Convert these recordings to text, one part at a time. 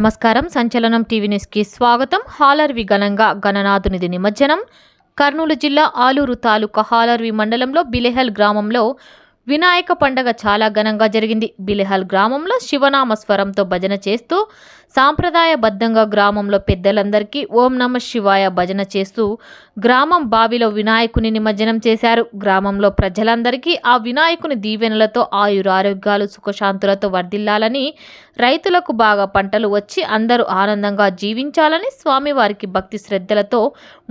నమస్కారం. సంచలనం టీవీ న్యూస్కి స్వాగతం. హాలర్వి ఘనంగా గణనాథునిది నిమజ్జనం. కర్నూలు జిల్లా ఆలూరు తాలూకా హాలర్వి మండలంలో బిలెహల్ గ్రామంలో వినాయక పండగ చాలా ఘనంగా జరిగింది. బిలెహల్ గ్రామంలో శివనామ స్వరంతో భజన చేస్తూ సాంప్రదాయబద్ధంగా గ్రామంలో పెద్దలందరికీ ఓం నమ శివాయ భజన చేస్తూ గ్రామం బావిలో వినాయకుని నిమజ్జనం చేశారు. గ్రామంలో ప్రజలందరికీ ఆ వినాయకుని దీవెనలతో ఆయురారోగ్యాలు సుఖశాంతులతో వర్ధిల్లాలని, రైతులకు బాగా పంటలు వచ్చి అందరూ ఆనందంగా జీవించాలని స్వామివారికి భక్తి శ్రద్ధలతో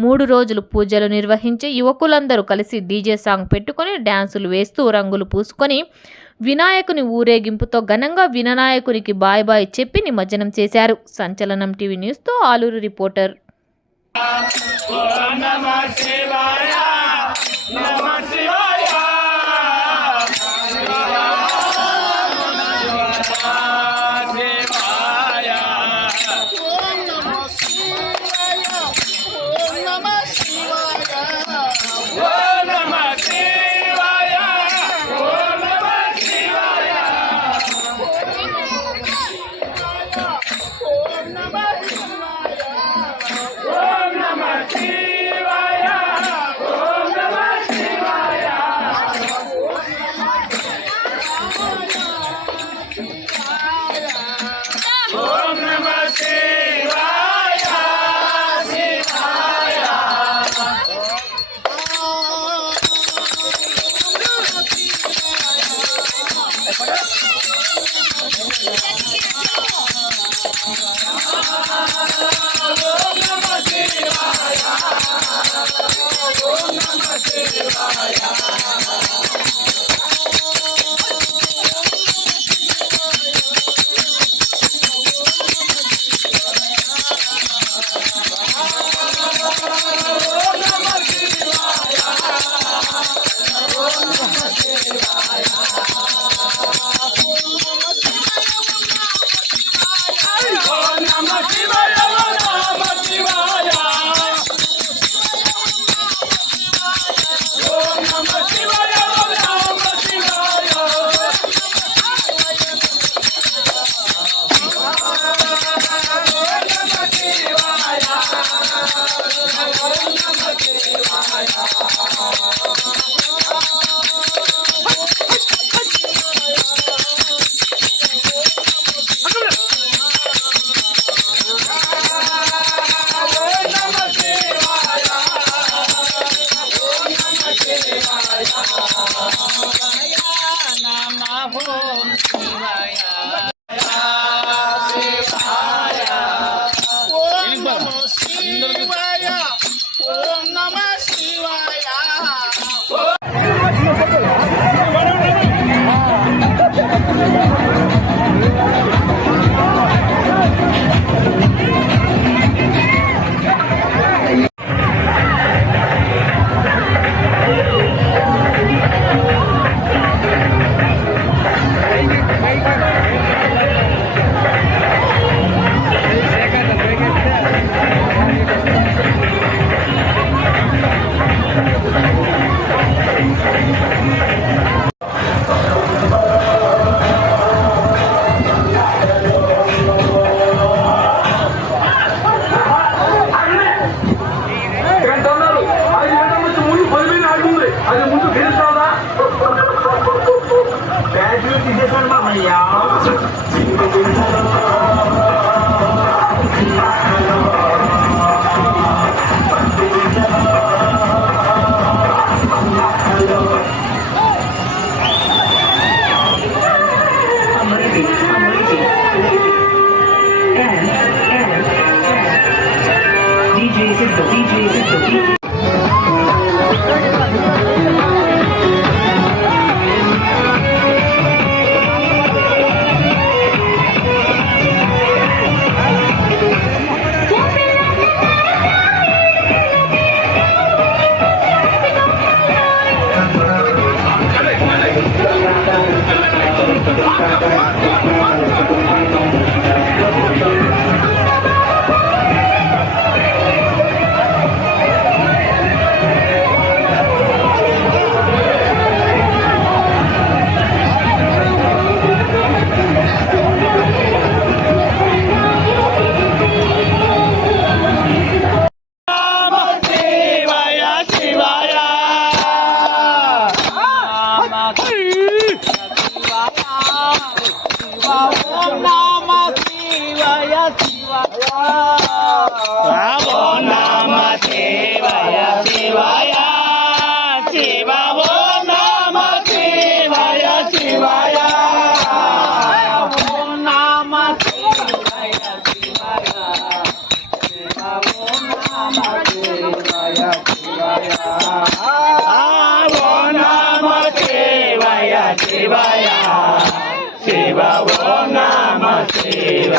3 రోజులు పూజలు నిర్వహించి యువకులందరూ కలిసి డీజే సాంగ్ పెట్టుకొని డ్యాన్సులు వేస్తూ రంగులు పూసుకొని వినాయకుని ఊరేగింపుతో ఘనంగా వినాయకునికి బాయ్ బాయ్ చెప్పి నిమజ్జనం చేశారు. సంచలనం టీవీ న్యూస్తో ఆలూరు రిపోర్టర్.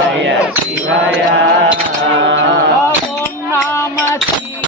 శివాయ శివాయ